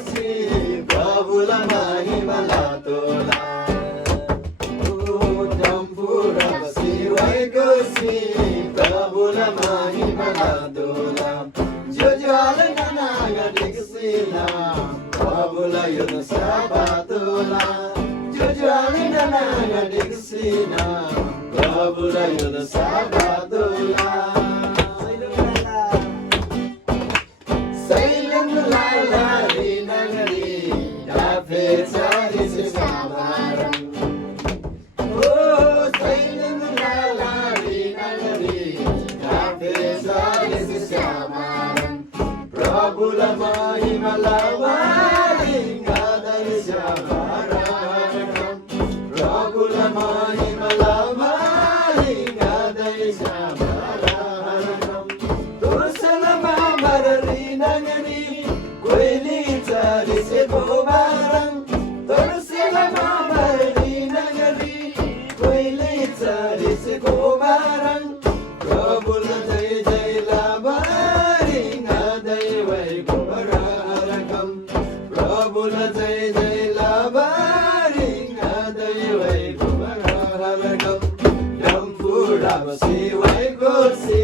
भइगोसी प्रभुलाई महिमा लातोला डम्फुरा बसी भइगोसी प्रभुलाई महिमा लातोला जो हाल नागा डिक्सिला प्रभुलाई यो साबातोला जो हाल नागा डिक्सिला प्रभुलाई यो साबातोला Prabhulah mahima lawari ngadai syabarakam Prabhulah mahima lawari ngadai syabarakam Tursalama marari nangani koili cari sebobarang Tursalama marari nangani koili cari sebobarang Prabhulah jai jai lawari Prabhulah jai jai labari ngadai vai kumarakam Dampuda basi vai gosi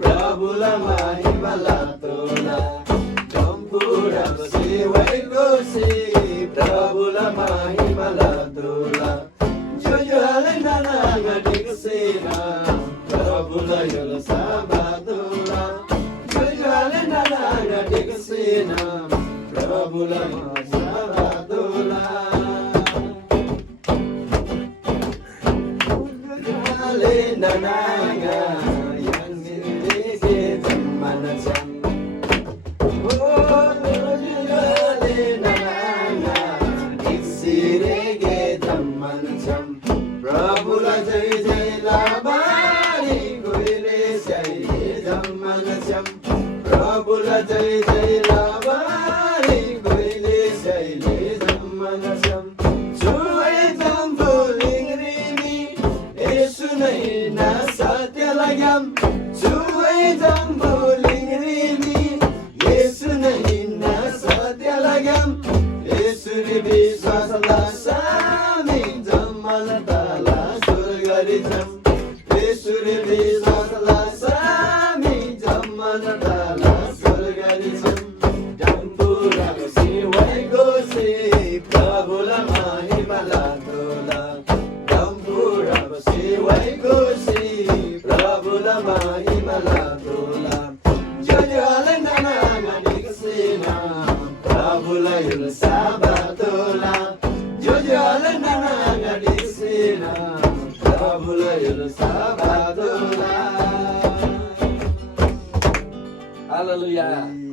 Prabhulah mahima latola Dampuda basi vai gosi Prabhulah mahima latola Jojo halena ngadikasena Prabhulah yola sabatola Jojo halena ngadikasena Prabhulah masaradula Halena naga yang miliki temanacam Oh halena naga diksirege temanacam Prabhulah jai jai labari koile jai temanacam Prabhulah jai jai labari Prabhulah mahima latola Dampuda basi vai gosi Prabhulah mahima latola Jojo halena naga dikasena Prabhulah yola sabatola Jojo halena naga dikasena Prabhulah yola sabatola Hallelujah.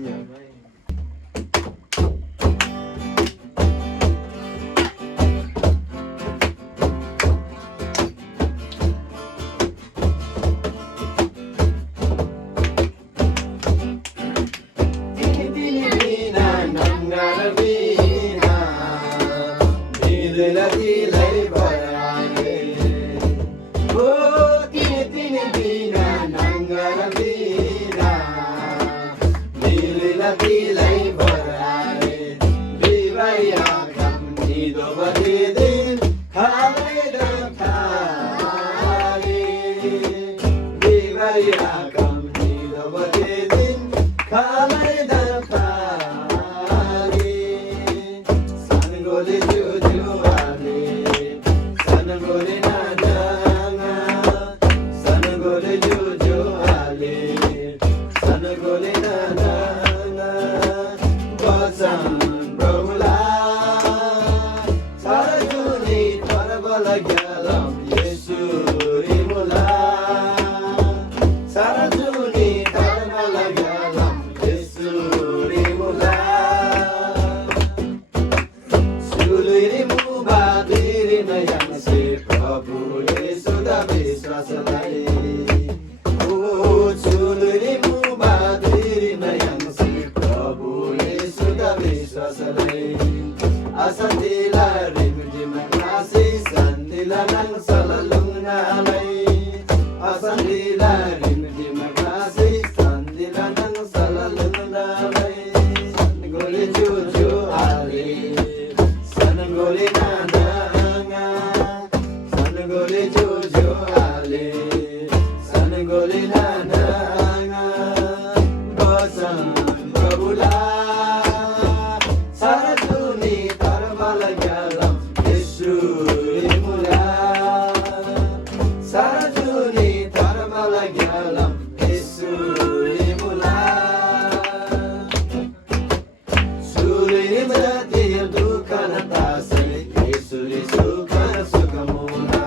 जातिर दुःख न तासै यसुले सुख न सुखमुला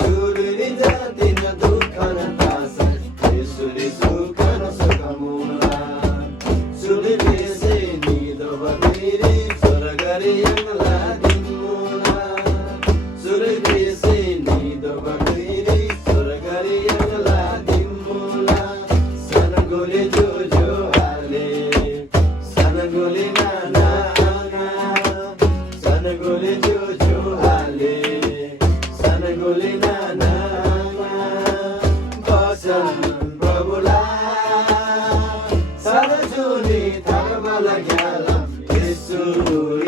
चुरुरी जातिर दुःख न तासै यसुले सुख न सुखमुला सुले बेसे निदो बगैरे स्वर्गरे यंगला दिमुला सुले बेसे निदो बगैरे स्वर्गरे यंगला दिमुला सनगोले जो हाले सनगोले नाना आना सनगोले जो हाले सनगोले नाना बसन प्रभुला सरजुनी धर्मला ग्याला यसु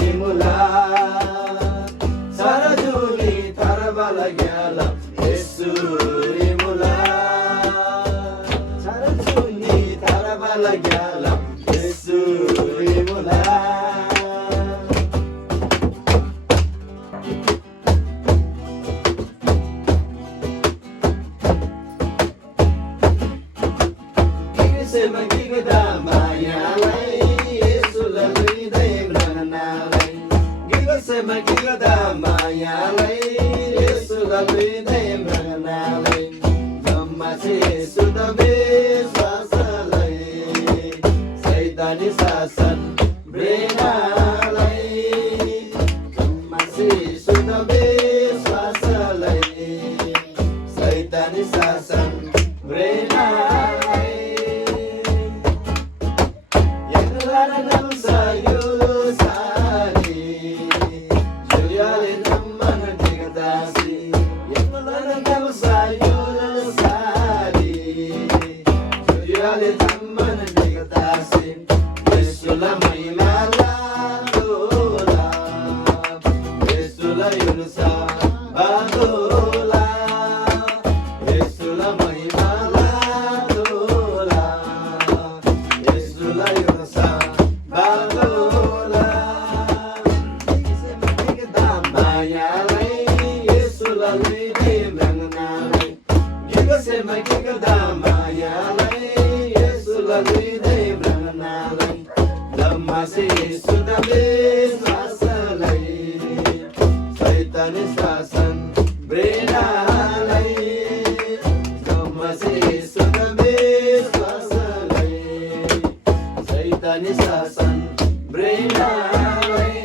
इमुला सरजुनी धर्मला ग्याला यसु इमुला सरजुनी धर्मला ग्याला यसु इमुला Magigo da mayalai yesulalui dai mranalai gigo se magigo da mayalai yesulalui dai mranalai namase sudabe sasalai saitani sasan brenalai namase sudabe sasalai saitani sasan brenalai nam sayulu sari Juliale namman digadasi Yamulana nam sayulu sari Juliale namman digadasi Yesula maimala dola Yesula yunusa badola Yesula maimala dola Yesula yunusa Sasan Brenalai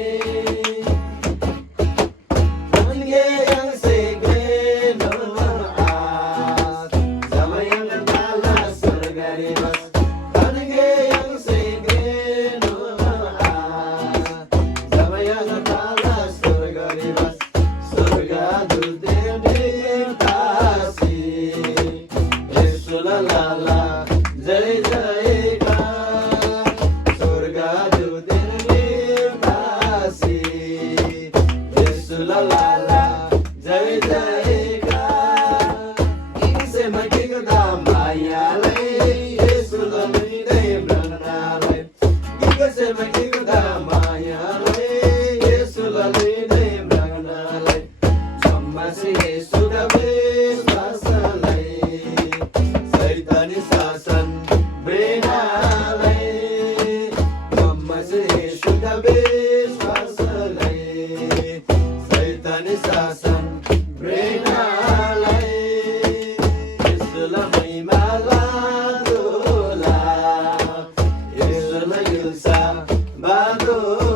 Namge yang segre nomaat Zamayang tala surgari bas Namge yang segre nomaat Zamayang tala surgari bas Surga dulde devtasi Yesulalala jai jai jai jai ka ise magigo da mayalai yesulalui dai mranalai ise magigo da mayalai yesulalui dai mranalai sammasi yesudabe sasalai saitani sasan brenalai sammasi yesudabe sasalai Saitani sasan brenalai Yesula maimala dola Yesula yulsa badola